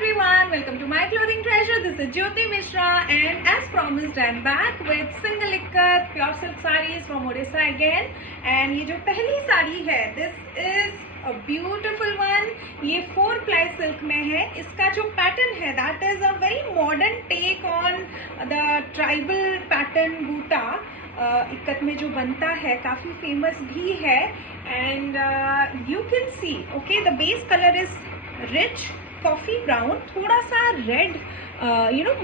everyone, welcome to my clothing treasure. This is Jyoti Mishra and as promised I'm back with single ikkat pure silk sarees from Odisha again. And ये जो पहली साड़ी है, this is a beautiful one. ये 4-ply silk में है. इसका जो pattern है, that is a very modern take on the tribal pattern boota. Ikat में जो बनता है काफी फेमस भी है. And you can see, okay, the base color is rich coffee brown, थोड़ा सा रेड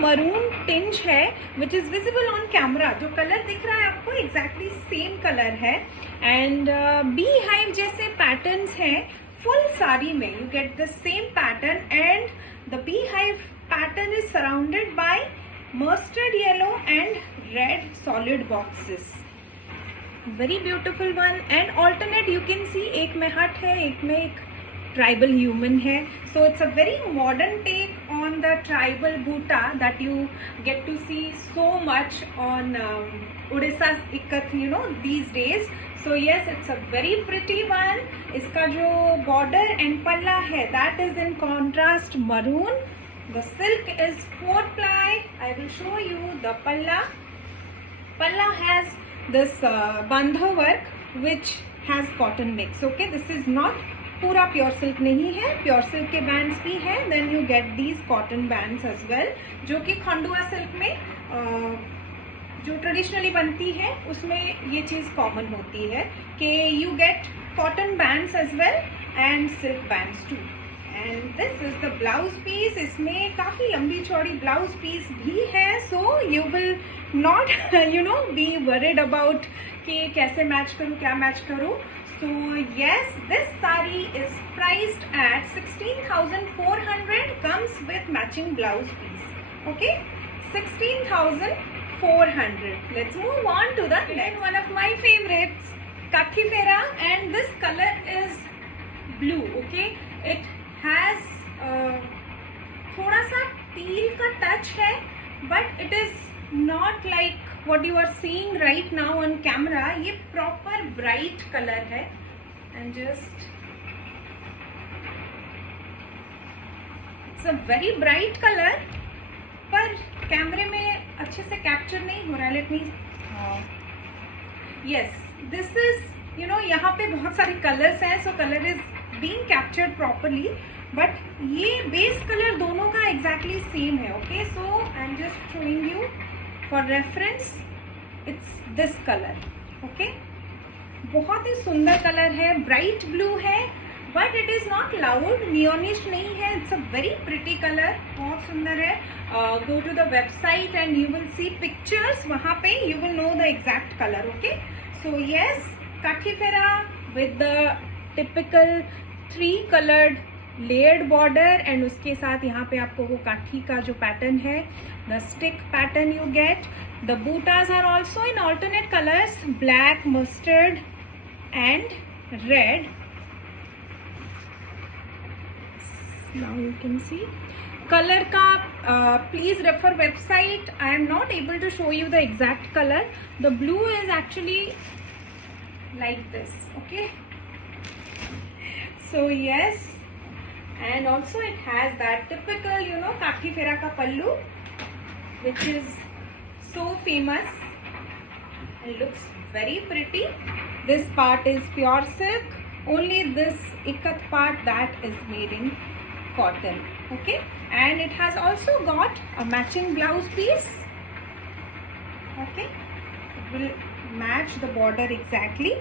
मरून टिंज है which is visible on camera. जो कलर दिख रहा है आपको एग्जैक्टली सेम कलर है. एंड बी हाइव जैसे पैटर्न्स हैं फुल साड़ी में. You get the same pattern and the bee hive pattern is surrounded by mustard yellow and red solid boxes. Very beautiful one. And alternate you can सी, एक में हट है, एक में एक tribal human है. So it's a very modern take on the tribal boota that you get to see so much on Odisha's ikkat, these days. So yes, it's a very pretty one. इसका जो border and palla है, that is in contrast maroon. The silk is 4-ply. I will show you the palla. Palla has this bandha work which has cotton mix. Okay, this is not पूरा pure silk नहीं है, pure silk के bands भी हैं. Then you get these cotton bands as well, जो कि खंडुआ सिल्क में जो ट्रेडिशनली बनती है उसमें ये चीज कॉमन होती है कि you get cotton bands as well and silk bands too. And this is the blouse piece. इसमें काफी लंबी चौड़ी ब्लाउज पीस भी है. So you will not be worried about कि कैसे मैच करूँ, क्या मैच करूँ. So yes, this saree is priced at 16,400. Comes with matching blouse piece. Okay, 16,400. Let's move on to the next one of my favorites, Kathi Fera, and this color is blue. Okay, it has थोड़ा सा teal का touch है, but it is not like what you are seeing right now on camera. ये proper bright color है and just it's a very bright color, पर कैमरे में अच्छे से कैप्चर नहीं हो रहा. Let me yes, this is यहाँ पे बहुत सारे कलर्स हैं, so color is being captured properly, but ये बेस कलर दोनों का exactly same है. Okay, so I'm just showing you for reference. It's this color. Okay, बहुत ही सुंदर कलर है, ब्राइट ब्लू है, but it is not loud, neonish नहीं है. It's a very pretty colour, बहुत सुंदर है. Go to the website and you will see pictures. वहां पे you will know the exact colour. Okay, so yes, kathi phera with the typical 3 coloured layered border and उसके साथ यहाँ पे आपको वो काठी का जो पैटर्न है, the stick pattern you get. The bootas are also in alternate colors, black, mustard and red. Now you can see color ka please refer website. I am not able to show you the exact color. The blue is actually like this. Okay, so yes, and also it has that typical kathi fera ka pallu, which is so famous and looks very pretty. This part is pure silk, only this ikkat part that is made in cotton. Okay, and it has also got a matching blouse piece. Okay, it will match the border exactly.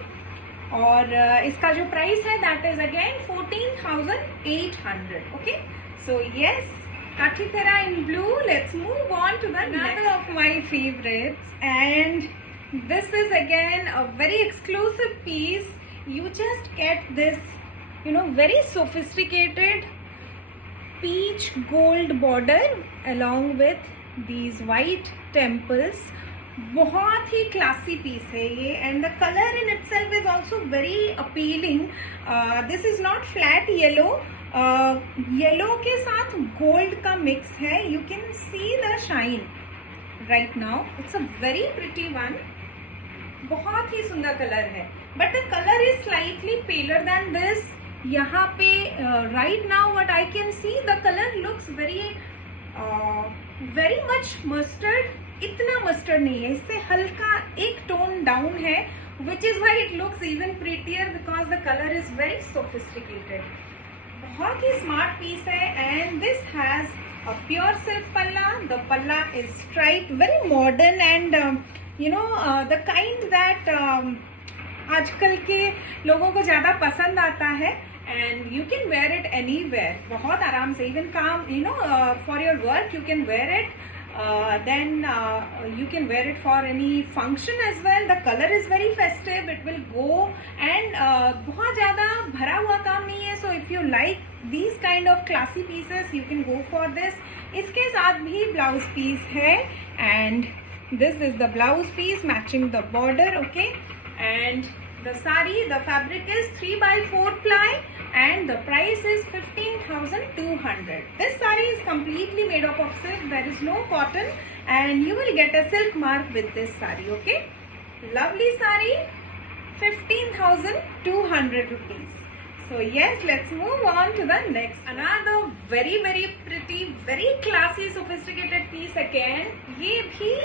और इसका जो price है that is again 14,800. Okay, so yes, Kathi Fera in blue. Let's move on to the another of my favorites, and this is again a very exclusive piece. You just get this, very sophisticated peach gold border along with these white temples. बहुत ही classy piece है ये, and the colour in itself is also very appealing. This is not flat yellow, yellow के साथ gold का mix है. You can see the shine right now. It's a very pretty one. बहुत ही सुंदर colour है, but the colour is slightly paler than this. यहाँ पे right now what I can see, the colour looks looks very much mustard. इतना mustard नहीं है, इससे हल्का एक tone down है, which is why it looks even prettier because the color is very sophisticated. बहुत ही smart piece है, and this has a pure silk palla. The palla is striped, very modern and the kind that आजकल के लोगों को ज़्यादा पसंद आता है. And you can wear it anywhere, बहुत आराम से, even काम for your work you can wear it. Then you can wear it for any function as well. The color is very festive, it will go, and बहुत ज़्यादा भरा हुआ काम नहीं है. So if you like these kind of classy pieces, you can go for this. इसके साथ भी blouse piece है, and this is the blouse piece matching the border. Okay, and the sari, the fabric is 3x4 ply, and the price is 15,200. This sari is completely made up of silk. There is no cotton, and you will get a silk mark with this sari. Okay, lovely sari, 15,200 rupees. So yes, let's move on to the next. Another very pretty, very classy, sophisticated piece again. ये भी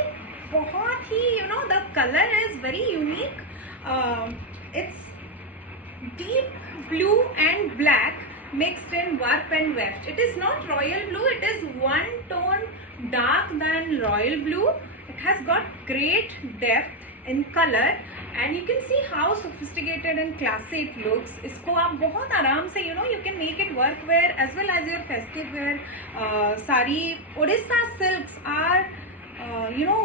बहुत ही the color is very unique. It's deep blue and black mixed in warp and weft. It is not royal blue, it is one tone dark than royal blue. It has got great depth in color, and you can see how sophisticated and classy it looks. इसको आप बहुत आराम से you can make it work wear as well as your festive wear. Sari, Odisha silks are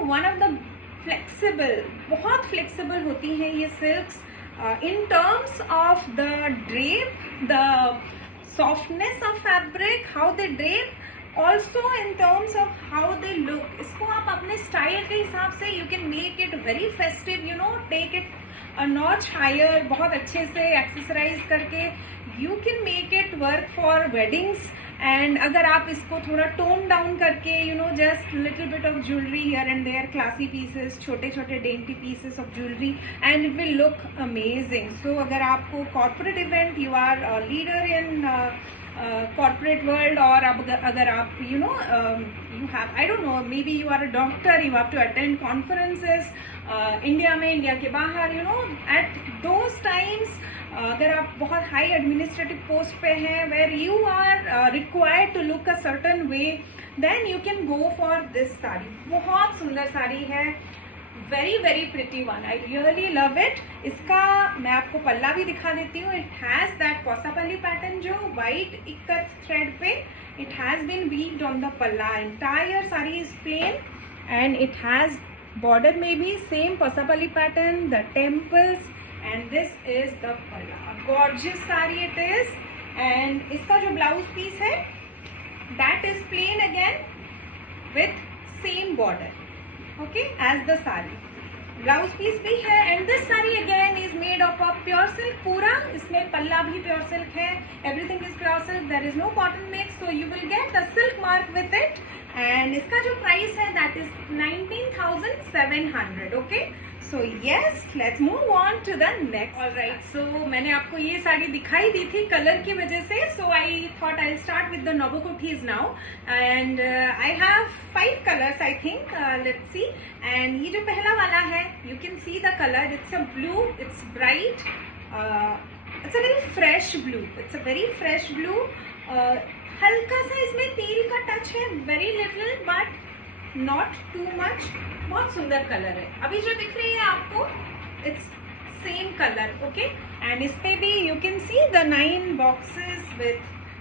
one of the flexible, बहुत flexible होती हैं ये silks. In terms of the drape, the softness of fabric, how they drape, also in terms of how they look. इसको आप अपने style के हिसाब से you can make it very festive, take it a notch higher, बहुत अच्छे से accessorize करके you can make it work for weddings. And अगर आप इसको थोड़ा tone down करके just little bit of jewelry here and there, classy pieces, छोटे छोटे dainty pieces of jewelry, and it will look amazing. So अगर आपको corporate event, you are a leader in corporate world, और अगर आप you have, I don't know, maybe you are a doctor, you have to attend conferences India में, इंडिया के बाहर, at those times अगर आप बहुत हाई एडमिनिस्ट्रेटिव पोस्ट पे हैं, where you are required to look a certain way, then you can go for this sari. बहुत सुंदर साड़ी है, very pretty one. I really love it. इसका मैं आपको पल्ला भी दिखा देती हूँ. It has that पोसापल्ली पैटर्न जो white इक्कत थ्रेड पे it has been weaved on the palla. Entire saree is plain and it has border में भी same पोसापल्ली pattern, the temples, and this is the palla. A gorgeous saree it is. And इसका जो blouse piece है that is plain again with same border, okay, as the saree. Blouse piece भी है, and this saree again is made up of pure silk. पूरा इसमें पल्ला भी pure silk है, everything is pure silk, there is no cotton mix, so you will get the silk mark with it. And इसका जो price है that is 19,700. okay, so yes, let's move on to the next. Alright, so मैंने आपको ये साड़ी दिखाई दी थी कलर की वजह से, so I thought I'll start with the Nobukotis now, and I have 5 colors I think. Let's see. And ये जो पहला वाला है, you can see the color. It's a blue. It's bright. It's a very fresh blue. It's a very fresh blue. हल्का सा इसमें तेल का टच है, very little but not too much. बहुत सुंदर कलर है. अभी जो दिख रही है आपको, it's same color, okay. And इस पे भी you can see the 9 boxes with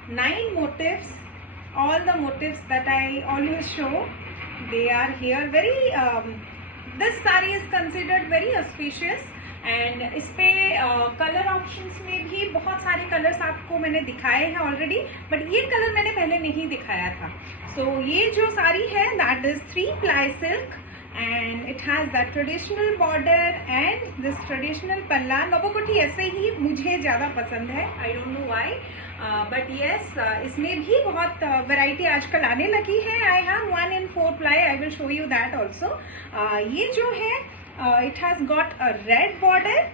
9 motifs. All the motifs that I always show, they are here. Very this saree is considered very auspicious. And इस पे कलर ऑप्शंस में भी बहुत सारे कलर्स आपको मैंने दिखाए हैं ऑलरेडी, बट ये कलर मैंने पहले नहीं दिखाया था. सो ये जो साड़ी है that is 3 ply silk and it has that traditional border and this traditional palla. नोबुकोटी ऐसे ही मुझे ज़्यादा पसंद है, I don't know why, but yes, इसमें भी बहुत वैरायटी आजकल आने लगी है. I have 1 in 4 ply, I will show you that also. ये जो है it has got a red border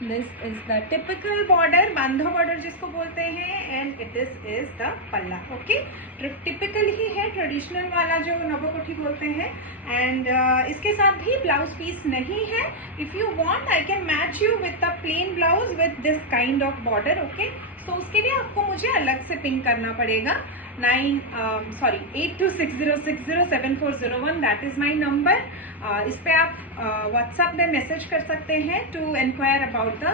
This is the typical border, बांधा border जिसको बोलते हैं, and this is the पल्ला. Okay, typical ही है, traditional वाला जो नवकोठी बोलते हैं. And इसके साथ भी blouse piece नहीं है. If you want, I can match you with the plain blouse with this kind of border. Okay, so उसके लिए आपको मुझे अलग से पिंक करना पड़ेगा. 8260607401 that is my number. इस पे आप व्हाट्सएप में मैसेज कर सकते हैं to enquire about the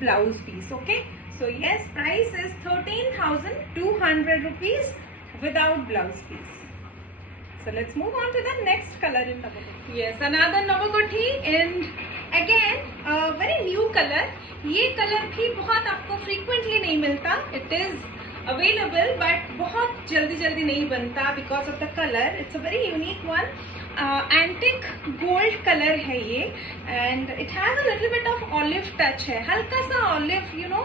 blouse piece. Okay, so yes, price is 13,200 rupees without blouse piece. So let's move on to the next color in Navakothi. Yes, another Navakothi, and again a very new color. ये कलर भी बहुत आपको frequently नहीं मिलता. It is available but बहुत जल्दी जल्दी नहीं बनता because of the color. It's a very unique one. Antique gold colour है ये, and it has a little bit of olive touch है, हल्का सा olive, you know,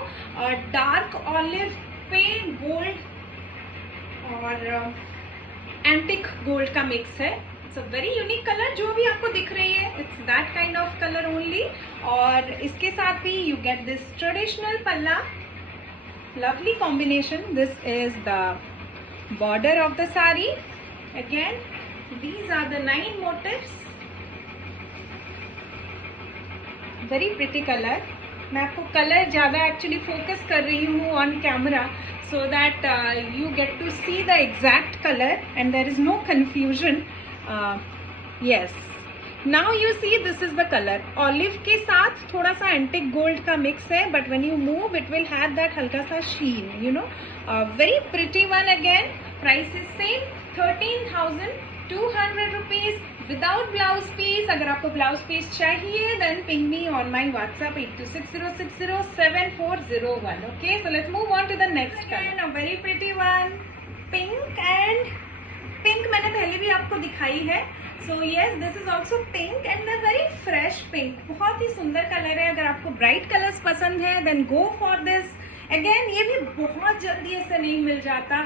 dark olive पे गोल्ड और एंटिक गोल्ड का मिक्स है. It's a very unique colour. जो भी आपको दिख रही है it's that kind of colour only. और इसके साथ भी यू गेट दिस ट्रेडिशनल पल्ला. lovely combination. This is the border of the sari. Again, these are the 9 motifs. Very pretty color. मैं आपको कलर ज़्यादा एक्चुअली फोकस कर रही हूँ on camera so that you get to see the exact color and there is no confusion. Yes. Now you see this is the color. Olive के साथ थोड़ा सा antique gold का mix है, but when you move it will have that हल्का सा sheen, you know. Very pretty one again. Price is same, 13,200 rupees without blouse piece. अगर आपको blouse piece चाहिए then ping me on my WhatsApp 8260607401. Okay, so let's move on to the next color. A very pretty one, pink, and pink मैंने पहले भी आपको दिखाई है. So yes, this is also pink and a very fresh pink. बहुत ही सुंदर colour है. अगर आपको bright colors पसंद है then go for this. Again, ये भी बहुत जल्दी ऐसे नहीं मिल जाता.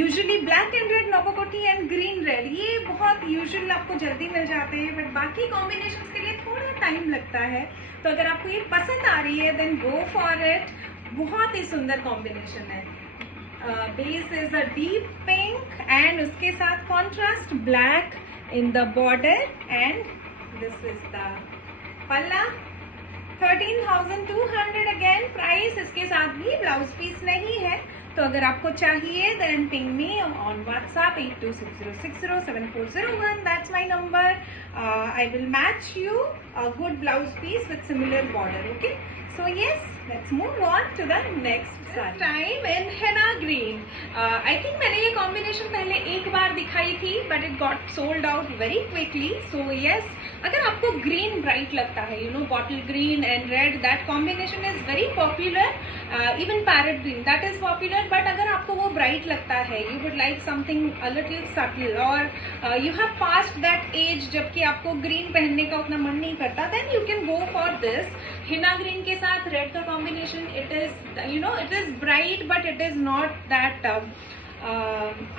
Usually black and red नवकोठी and green red ये बहुत usually आपको जल्दी मिल जाते हैं, but बाकी combinations के लिए थोड़ा टाइम लगता है. तो अगर आपको ये पसंद आ रही है then go for it. बहुत ही सुंदर combination है. Base is a deep pink and उसके साथ contrast black in the border, and this is the palla. 13,200 again price. इसके साथ भी ब्लाउज पीस नहीं है. तो अगर आपको चाहिए then ping me on WhatsApp 8260607401. That's my number. I will match you a good blouse piece with similar border. Okay, so yes, let's move on to the next sari. This time in henna green. I think मैंने ये combination पहले एक बार दिखाई थी but it got sold out very quickly. So yes, अगर आपको green bright लगता है, you know, bottle green and red, that combination is very popular. Even parrot green, that is popular. But अगर आपको वो bright लगता है, you would like something a little subtle, or you have passed that age जबकि आपको green पहनने का उतना मन नहीं करता, then you can go for this. henna green के साथ red का combination, it is, you know, it is bright but it is not that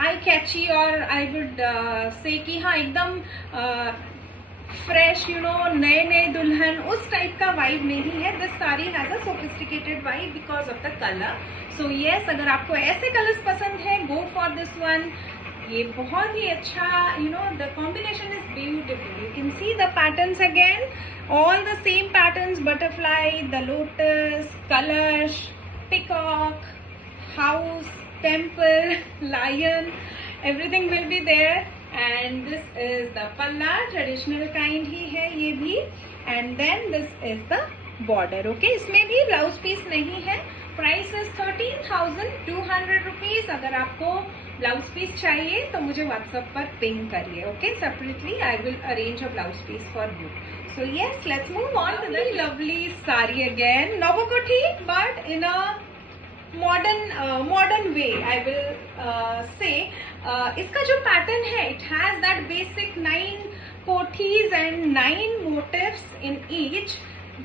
eye catchy, or I would say कि हाँ एकदम फ्रेश, यू नो, नए नए दुल्हन उस टाइप का वाइब नहीं है. This sari has a sophisticated vibe because of the colour. So yes, अगर आपको ऐसे कलर्स पसंद है गो फॉर दिस वन. ये बहुत ही अच्छा, you know, the combination is beautiful. You can see the patterns again, all the same patterns, butterfly, the lotus, kalash, peacock, house, temple, lion, everything will be there. And this is the palla, traditional kind ही है ये भी. And then this is the border. Okay, इसमें भी blouse piece नहीं है. Price is 13,200 rupees. अगर आपको blouse piece चाहिए तो मुझे WhatsApp पर ping करिए. Okay, separately I will arrange a blouse piece for you. So yes, let's move on to the lovely sari again. Navakothi, but in a modern way I will say. इसका जो pattern है, it has that basic 9 kothis and 9 motifs in each,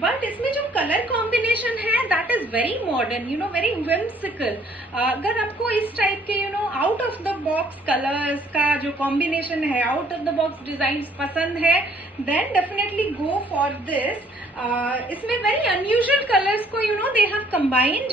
but इसमें जो colour combination है that is very modern, you know, very whimsical. अगर आपको इस type के, you know, out of the box colours का जो कॉम्बिनेशन है, out of the box design पसंद है, then definitely go for this. इसमें वेरी अनयूजुअल कलर्स को दे हैव कंबाइंड।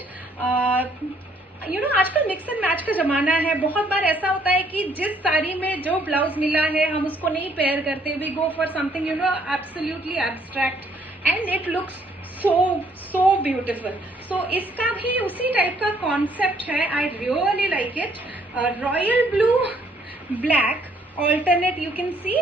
आजकल मिक्स एंड मैच का जमाना है। बहुत बार ऐसा होता है कि जिस साड़ी में जो ब्लाउज मिला है हम उसको नहीं पेयर करते, we go for something absolutely abstract and it looks so beautiful. So इसका भी उसी टाइप का कॉन्सेप्ट है। I really like it. Royal blue black alternate, you can see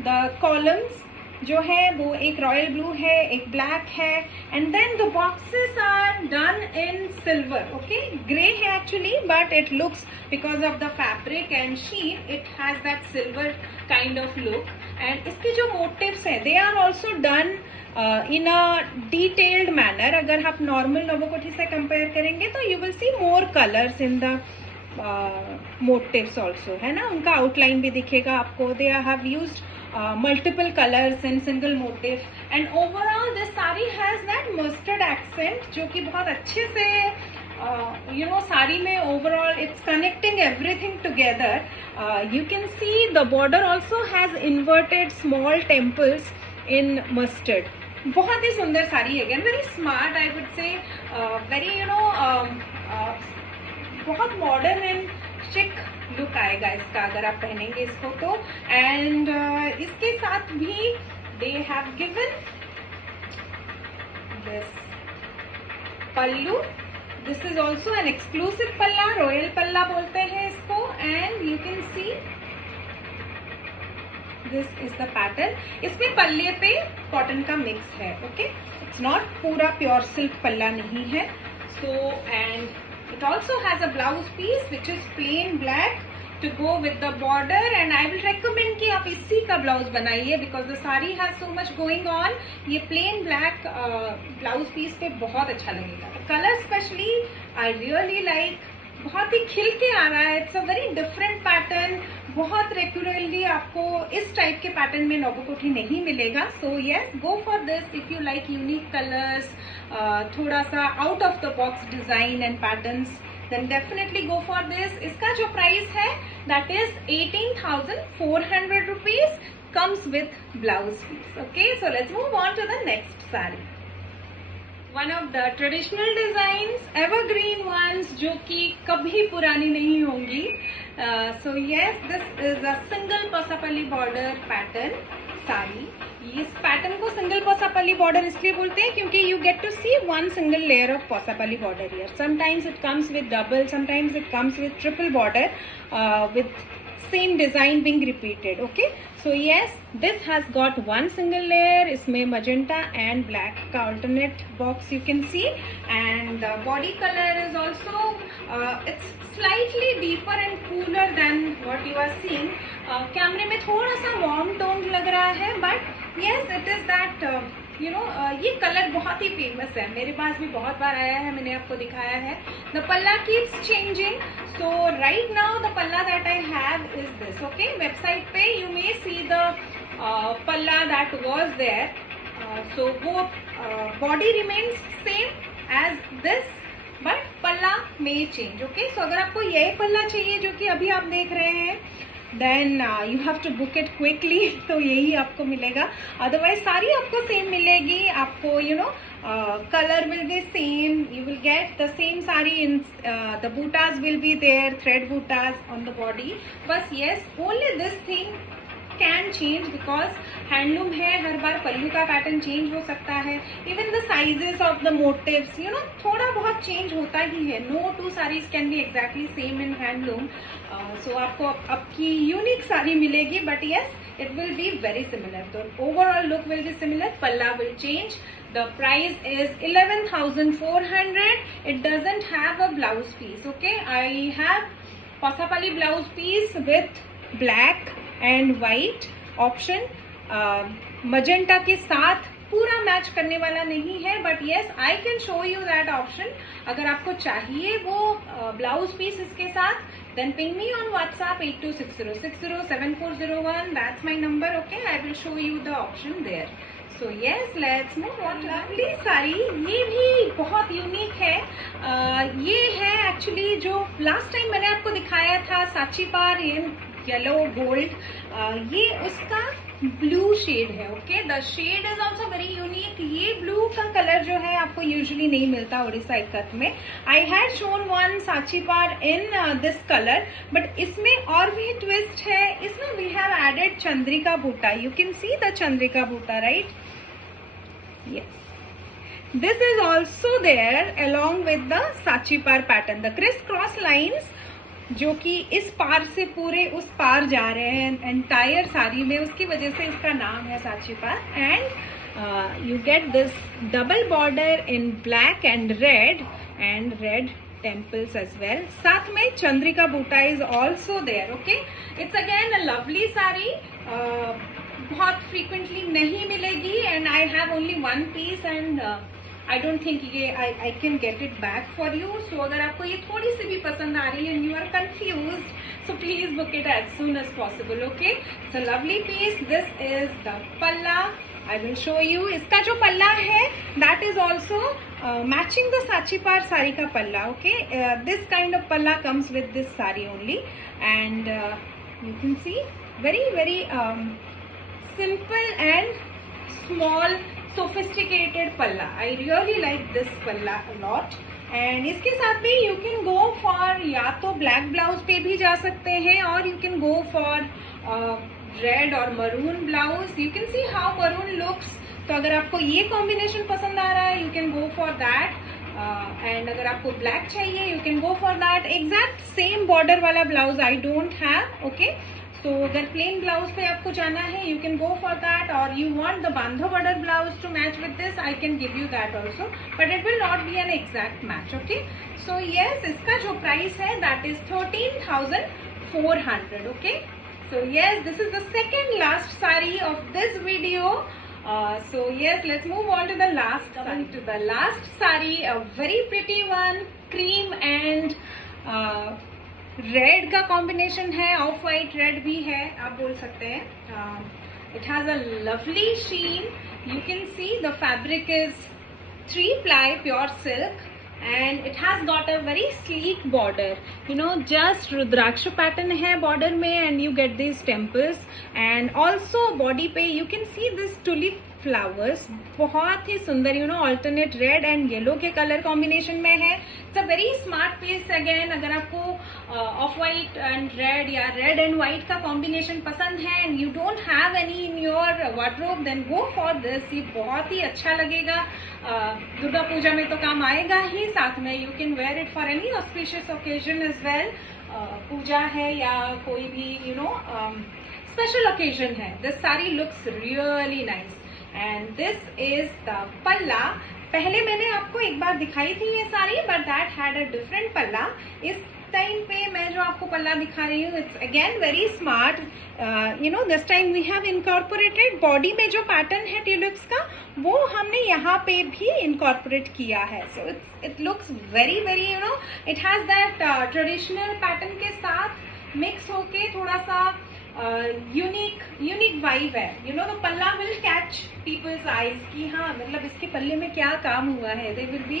the columns जो है वो एक रॉयल ब्लू है, एक ब्लैक है, and then the boxes are done in silver. Okay, grey है actually, but it looks because of the fabric and sheet it has that silver kind of look. And इसके जो motifs हैं they are also done in a detailed manner. अगर आप normal nobokothi से compare करेंगे तो you will see more colours in the motifs also, है ना। उनका आउटलाइन भी दिखेगा आपको। They have used multiple colors and single motif, and overall this saree has that mustard accent जो कि बहुत अच्छे से साड़ी में overall it's connecting everything together. You can see the border also has inverted small temples in mustard. बहुत ही सुंदर साड़ी है, again very smart I would say, very बहुत मॉडर्न एंड चिक लुक आएगा इसका अगर आप पहनेंगे इसको तो। एंड इसके साथ भी they have given this pallu. This is also an exclusive पल्ला, रॉयल पल्ला बोलते हैं इसको। And you can see this is the pattern. इसमें पल्ले पे कॉटन का मिक्स है। ओके, इट्स नॉट पूरा प्योर सिल्क पल्ला नहीं है। So and it also has a blouse piece which is plain black to go with the border, and I will recommend कि आप इसी का ब्लाउज बनाइए because the saree has so much going on. ये plain black blouse piece पे बहुत अच्छा लगेगा। Colour specially I really like, बहुत ही खिल के आ रहा है। It's a very different pattern. बहुत रेगुलरली आपको इस टाइप के पैटर्न में नोबोकोठी नहीं मिलेगा। So yes, go for this if you like unique colours, थोड़ा सा out of the box design and patterns, then definitely go for this. इसका जो प्राइस है that is 18,400 rupees, comes with blouse piece. Okay, so let's move on to the next sari. One of the traditional designs, evergreen ones, जो कि कभी पुरानी नहीं होंगी। So yes, this is a single Posapalli border pattern sari. इस pattern को सिंगल पोसापल्ली बॉर्डर इसलिए बोलते हैं क्योंकि you get to see one single layer of Posapalli border here. Sometimes it comes with double, sometimes it comes with triple border with same design being repeated. Okay, so yes, this has got one single layer. इसमें magenta and black का alternate box you can see, and the body color is also it's slightly deeper and cooler than what you are seeing. कैमरे में थोड़ा सा warm tone लग रहा है, but yes, it is that ये कलर बहुत ही फेमस है, मेरे पास भी बहुत बार आया है, मैंने आपको दिखाया है। The palla keeps changing, so right now the palla that I have is this. Okay, website पे you may see the palla that was there. So वो body remains same as this, but palla में चेंज। ओके, सो अगर आपको यही पल्ला चाहिए जो कि अभी आप देख रहे हैं, then you have to book it quickly, तो यही आपको मिलेगा। अदरवाइज सारी आपको सेम मिलेगी। आपको colour will be same, you will get the same sari in the butas will be there, thread butas on the body. बस yes, only this thing can change because handloom है, हर बार पल्लू का पैटर्न चेंज हो सकता है। Even the sizes of the motifs थोड़ा बहुत change होता ही है। No two saris can be exactly same in handloom. So आपको आपकी यूनिक साड़ी मिलेगी, but yes it will be very similar. The overall look will be similar. Palla will change. The price is 11,400. It doesn't have a blouse piece. Okay, I have Pasapalli blouse piece with black and white option. Magenta के साथ पूरा मैच करने वाला नहीं है, but yes I can show you that option. अगर आपको चाहिए वो ब्लाउज पीस इसके साथ, then ping me on WhatsApp 8260607401. That's my number. Okay, I will show you the option there. So yes, let's move on. Lovely sari, ये भी बहुत यूनिक है। ये है एक्चुअली जो लास्ट टाइम मैंने आपको दिखाया था साची पार इन येलो गोल्ड, ये उसका ब्लू शेड है. Okay, the shade is also very unique. ये ब्लू का कलर जो है आपको यूजुअली नहीं मिलता ओडिशा इकत में. I had shown one Sachi Paar in this colour, but इसमें और भी ट्विस्ट है. इसमें we have added Chandrika buta. You can see the Chandrika buta, right? Yes, this is also there along with the Sachi Paar pattern. The criss cross lines जो कि इस पार से पूरे उस पार जा रहे हैं एंटायर साड़ी में, उसकी वजह से इसका नाम है Sachi Paar. And you get this double border in black and red temples as well. साथ में Chandrika buta is also there. Okay, it's again a lovely sari. बहुत फ्रीक्वेंटली नहीं मिलेगी and I have only one piece and I don't think ये I can get it back for you. So अगर आपको ये थोड़ी सी भी पसंद आ रही है and you are confused, so please book it as soon as possible. Okay, it's a lovely piece. This is the palla. I will show you. इसका जो पल्ला है that is also matching the Sachi Paar sari का palla. Okay, this kind of palla comes with this sari only and you can see very simple and small sophisticated palla. I really like this palla a lot. And इसके साथ में you can go for या तो black blouse पे भी जा सकते हैं और you can go for red और maroon blouse. You can see how maroon looks. तो अगर आपको ये combination पसंद आ रहा है you can go for that. And अगर आपको ब्लैक चाहिए you can go for that. exact same border वाला blouse I don't have. okay, तो अगर प्लेन ब्लाउज पे आपको जाना है you can go for that. और you want the Bandho border blouse to match with this, I can give you that also, but it will not be an exact match. Okay, so yes, इसका जो price है that is 13,400. Okay, so yes, this is the second last sari of this video. So yes, let's move on to the last. Coming to the last saree, a very pretty one, cream and red का combination है. Off white red भी है आप बोल सकते हैं. It has a lovely sheen. You can see the fabric is 3 ply pure silk and it has got a very sleek border. You know, just rudraksha pattern है border में and you get these temples and also body पे you can see this tulip flowers. बहुत ही सुंदर, you know, alternate red and yellow के colour combination में है. It's a very smart piece again. अगर आपको ऑफ वाइट एंड रेड या रेड एंड व्हाइट का कॉम्बिनेशन पसंद है and you don't have any in your wardrobe, then go for this. ये बहुत ही अच्छा लगेगा. दुर्गा पूजा में तो काम आएगा ही. साथ में you can wear it for any auspicious occasion as well. Puja है या कोई भी यू नो स्पेशल ओकेजन है. This sari looks really nice and this is the palla. पहले मैंने आपको एक बार दिखाई थी ये sari, but that had a different palla. इस टाइम पे मैं जो आपको पल्ला दिखा रही हूँ it's again very smart. You know, this time we have incorporated body में जो पैटर्न है ट्यूलिप्स का वो हमने यहाँ पे भी इनकॉर्पोरेट किया है. So it looks very you know, it has that traditional pattern के साथ मिक्स होके थोड़ा सा यूनिक वाइब है. यू नो, द पल्ला विल कैच पीपल्स आईज कि हाँ मतलब इसके पल्ले में क्या काम हुआ है. They will be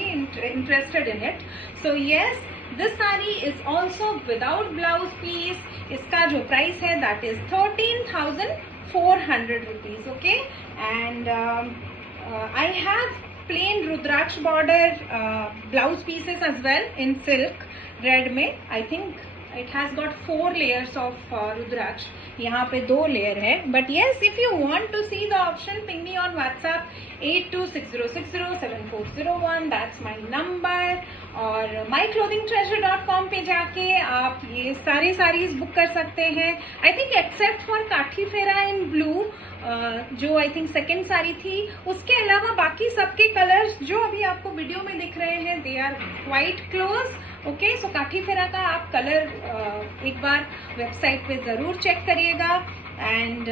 interested in it. So yes, this sari is also without blouse piece. इसका जो प्राइस है दैट इज 13,400 rupees. ओके, and I have plain Rudraksh border blouse pieces as well in silk red में. I think it has got 4 layers of Rudraksh. यहाँ पे 2 लेयर है. But yes, if you want to see the option, ping me on WhatsApp 8260607401. That's my number. और myclothingtreasure.com पे जाके आप ये सारी साड़ीज बुक कर सकते हैं. आई थिंक एक्सेप्ट फॉर काठी फेरा इन ब्लू जो आई थिंक सेकेंड साड़ी थी, उसके अलावा बाकी सबके कलर्स जो अभी आपको वीडियो में दिख रहे हैं they are quite close. Okay, so Kathi Phera का आप कलर एक बार वेबसाइट पे जरूर चेक करिएगा. And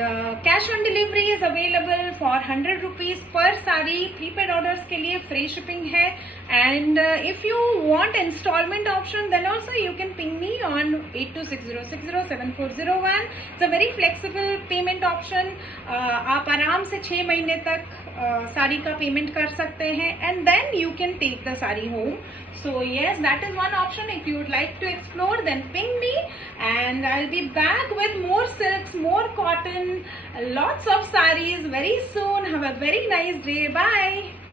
cash on delivery is available for 100 rupees per sari. Prepaid orders के लिए फ्री शिपिंग है. And if you want instalment option then also you can ping me on 8260607401. It's a very flexible payment option. आप आराम से 6 महीने तक साड़ी का पेमेंट कर सकते हैं and then you can take the sari home. So yes, that is one option. If you would like to explore, then ping me and I'll be back with more silks, more cotton, lots of sarees very soon. Have a very nice day. Bye.